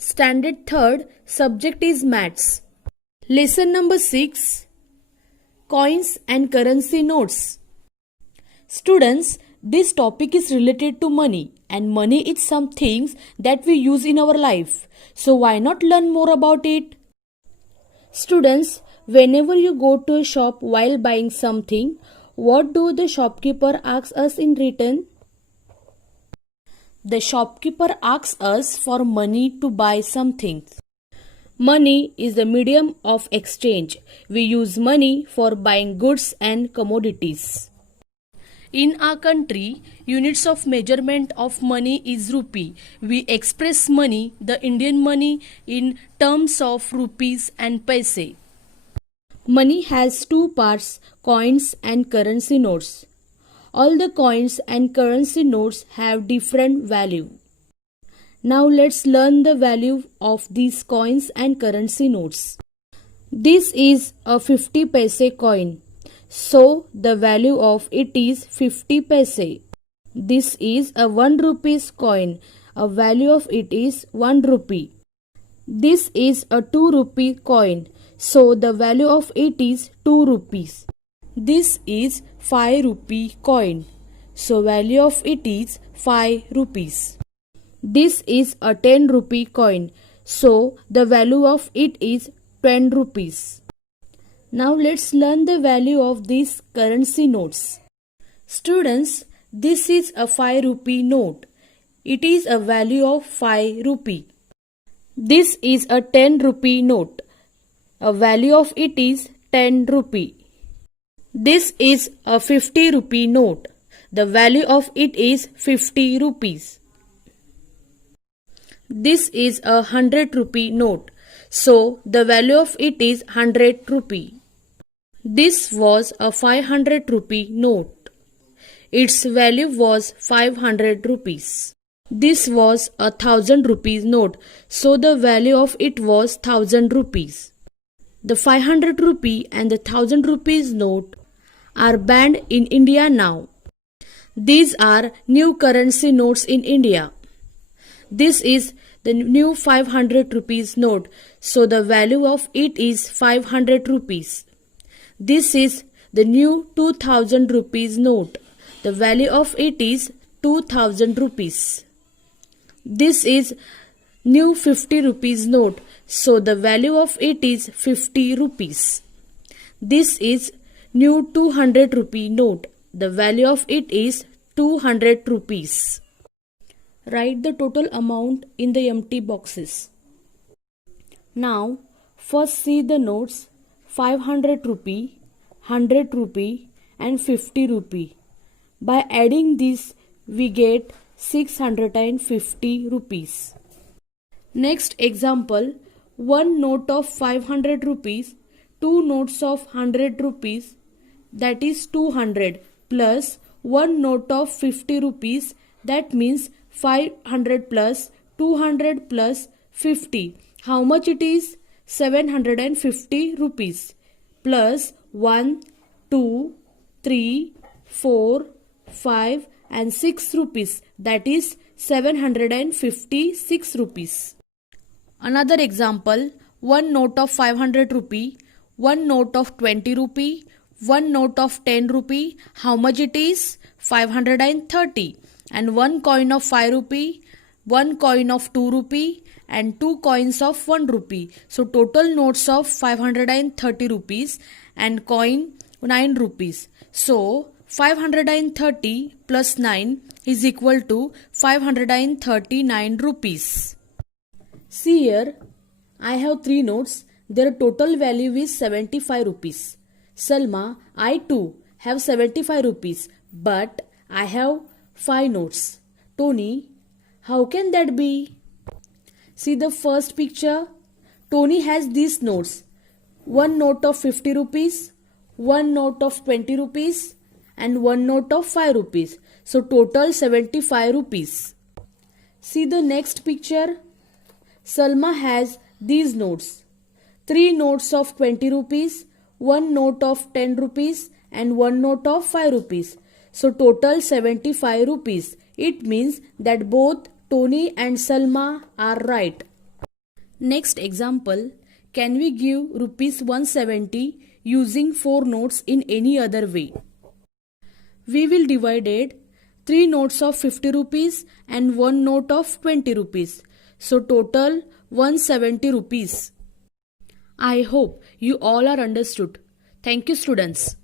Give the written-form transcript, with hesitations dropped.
Standard 3rd, subject is maths. Lesson number 6, coins and currency notes. Students, this topic is related to money, and money is some things that we use in our life. So why not learn more about it? Students, whenever you go to a shop while buying something, what do the shopkeeper ask us in return? The shopkeeper asks us for money to buy something. Money is the medium of exchange. We use money for buying goods and commodities. In our country, units of measurement of money is rupee. We express money, the Indian money, in terms of rupees and paise. Money has two parts, coins and currency notes. All the coins and currency notes have different value. Now let's learn the value of these coins and currency notes. This is a 50 paise coin. So the value of it is 50 paise. This is a 1 rupees coin. A value of it is 1 rupee. This is a 2 rupee coin. So the value of it is 2 rupees. This is 5 rupee coin. So value of it is 5 rupees. This is a 10 rupee coin. So the value of it is 10 rupees. Now let's learn the value of these currency notes. Students, this is a 5 rupee note. It is a value of 5 rupee. This is a 10 rupee note. A value of it is 10 rupee. This is a 50 rupee note. The value of it is 50 rupees. This is a 100 rupee note. So the value of it is 100 rupee. This was a 500 rupee note. Its value was 500 rupees. This was a 1000 rupees note. So the value of it was 1000 rupees. The 500 rupee and the 1000 rupees note are banned in India now. These are new currency notes in India. This is the new 500 rupees note. So the value of it is 500 rupees. This is the new 2000 rupees note. The value of it is 2000 rupees. This is new 50 rupees note. So the value of it is 50 rupees. This is new 200 rupee note. The value of it is 200 rupees. Write the total amount in the empty boxes. Now, first see the notes 500 rupee, 100 rupee and 50 rupee. By adding these, we get 650 rupees. Next example, one note of 500 rupees, two notes of 100 rupees, that is 200, plus one note of 50 rupees, that means 500 plus 200 plus 50. How much it is? 750 rupees. Plus 1, 2, 3, 4, 5 and 6 rupees. That is 756 rupees. Another example, one note of 500 rupee, one note of 20 rupee, one note of 10 rupee. How much it is? 530. And one coin of 5 rupee, one coin of 2 rupee and two coins of 1 rupee. So total notes of 530 rupees and coin 9 rupees. So 530 plus 9 is equal to 539 rupees. See here, I have 3 notes. Their total value is 75 rupees. Salma, I too have 75 rupees, but I have 5 notes. Tony, how can that be? See the first picture. Tony has these notes. One note of 50 rupees, one note of 20 rupees and one note of 5 rupees. So total 75 rupees. See the next picture. Salma has these notes. 3 notes of 20 rupees, one note of 10 rupees and one note of 5 rupees. So total 75 rupees. It means that both Tony and Salma are right. Next example, can we give rupees 170 using 4 notes in any other way? We will divide 3 notes of 50 rupees and 1 note of 20 rupees. So total 170 rupees. I hope you all are understood. Thank you, students.